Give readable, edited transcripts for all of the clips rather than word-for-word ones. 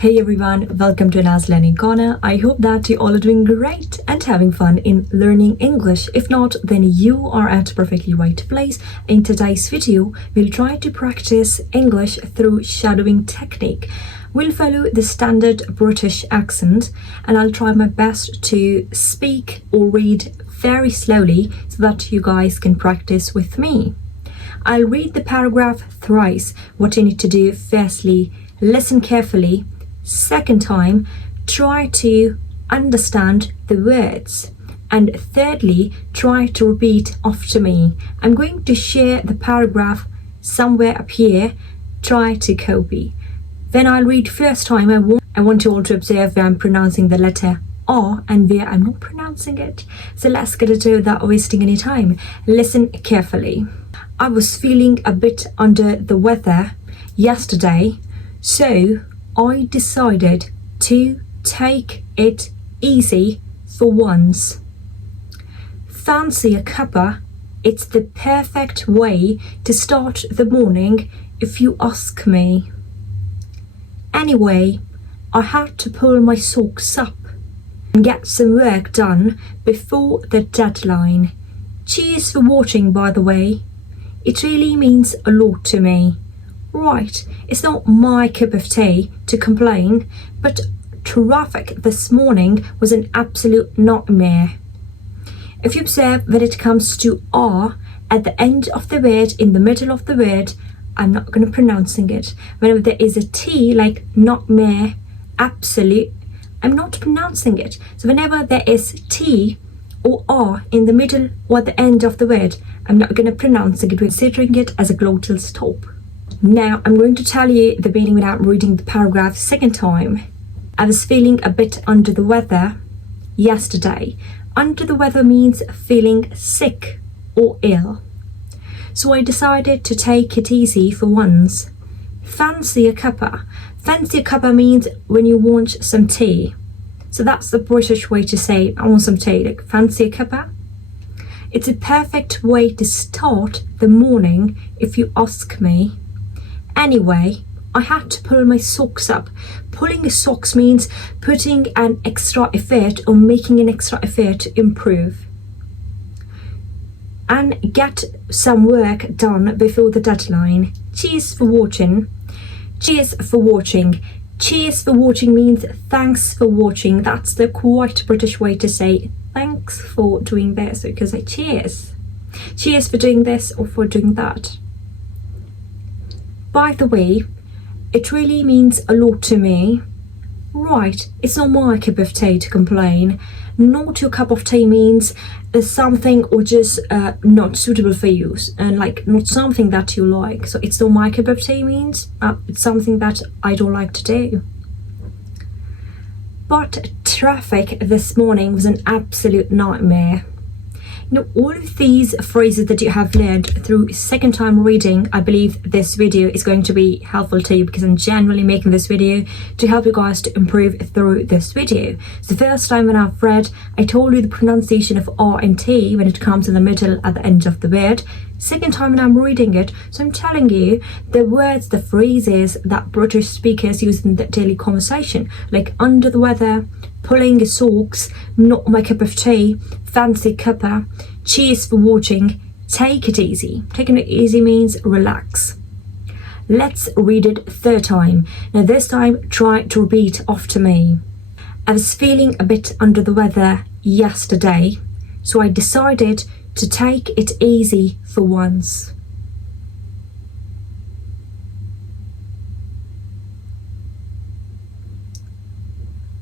Hey everyone, welcome to Anna's Learning Corner. I hope that you all are doing great and having fun in learning English. If not, then you are at perfectly right place. In today's video, we'll try to practice English through shadowing technique. We'll follow the standard British accent and I'll try my best to speak or read very slowly so that you guys can practice with me. I'll read the paragraph thrice. What you need to do, firstly, listen carefully. Second time, try to understand the words. And thirdly, try to repeat after me. I'm going to share the paragraph somewhere up here. Try to copy. Then I'll read first time. I want you all to observe where I'm pronouncing the letter R and where I'm not pronouncing it. So let's get into it without wasting any time. Listen carefully. I was feeling a bit under the weather yesterday, so I decided to take it easy for once. Fancy a cuppa? It's the perfect way to start the morning if you ask me. Anyway, I had to pull my socks up and get some work done before the deadline. Cheers for watching, by the way. It really means a lot to me. Right, it's not my cup of tea to complain, but traffic this morning was an absolute nightmare. If you observe when it comes to R at the end of the word, in the middle of the word, I'm not going to pronouncing it. Whenever there is a T like nightmare, absolute, I'm not pronouncing it. So whenever there is T or R in the middle or the end of the word, I'm not going to pronounce it, considering it as a glottal stop. Now I'm going to tell you the meaning without reading the paragraph second time. I was feeling a bit under the weather yesterday. Under the weather means feeling sick or ill. So I decided to take it easy for once. Fancy a cuppa. Fancy a cuppa means when you want some tea. So that's the British way to say I want some tea, like fancy a cuppa. It's a perfect way to start the morning if you ask me. Anyway, I had to pull my socks up. Pulling the socks means putting an extra effort or making an extra effort to improve. And get some work done before the deadline. Cheers for watching. Cheers for watching. Cheers for watching means thanks for watching. That's the quite British way to say thanks for doing this. So you can say cheers. Cheers for doing this or for doing that. By the way, it really means a lot to me. Right, it's not my cup of tea to complain. Not your cup of tea means something or just not suitable for you and like not something that you like. So it's not my cup of tea means it's something that I don't like to do. But traffic this morning was an absolute nightmare. You know, all of these phrases that you have learned through second time reading, I believe this video is going to be helpful to you because I'm generally making this video to help you guys to improve through this video. So the first time when I've read, I told you the pronunciation of R and T when it comes in the middle at the end of the word. Second time when I'm reading it, so I'm telling you the words, the phrases that British speakers use in their daily conversation, like under the weather, pulling your socks, not my cup of tea, fancy cuppa, cheers for watching, take it easy. Taking it easy means relax. Let's read it third time. Now this time, try to repeat after me. I was feeling a bit under the weather yesterday, so I decided to take it easy for once.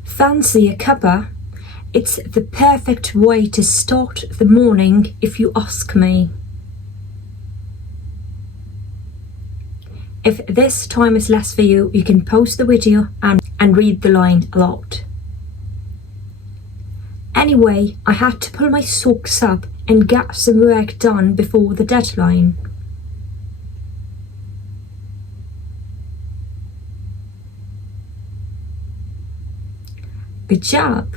Fancy a cuppa? It's the perfect way to start the morning if you ask me. If this time is less for you, you can pause the video and read the line aloud. Anyway, I had to pull my socks up and get some work done before the deadline. Good job.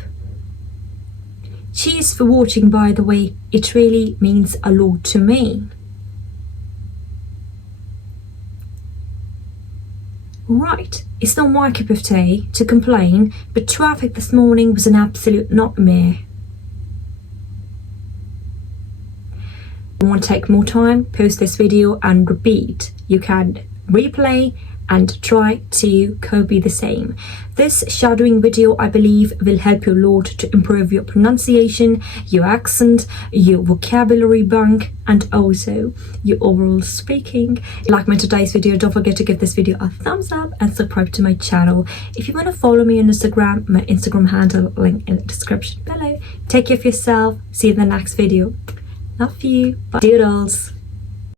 Cheers for watching, by the way. It really means a lot to me. Right, it's not my cup of tea to complain, but traffic this morning was an absolute nightmare. If you want to take more time, pause this video and repeat. You can replay and try to copy the same. This shadowing video, I believe, will help you a lot to improve your pronunciation, your accent, your vocabulary bank, and also your overall speaking. If you like my today's video, don't forget to give this video a thumbs up and subscribe to my channel. If you want to follow me on Instagram, my Instagram handle link in the description below. Take care of yourself. See you in the next video. Love you. Bye. Doodles.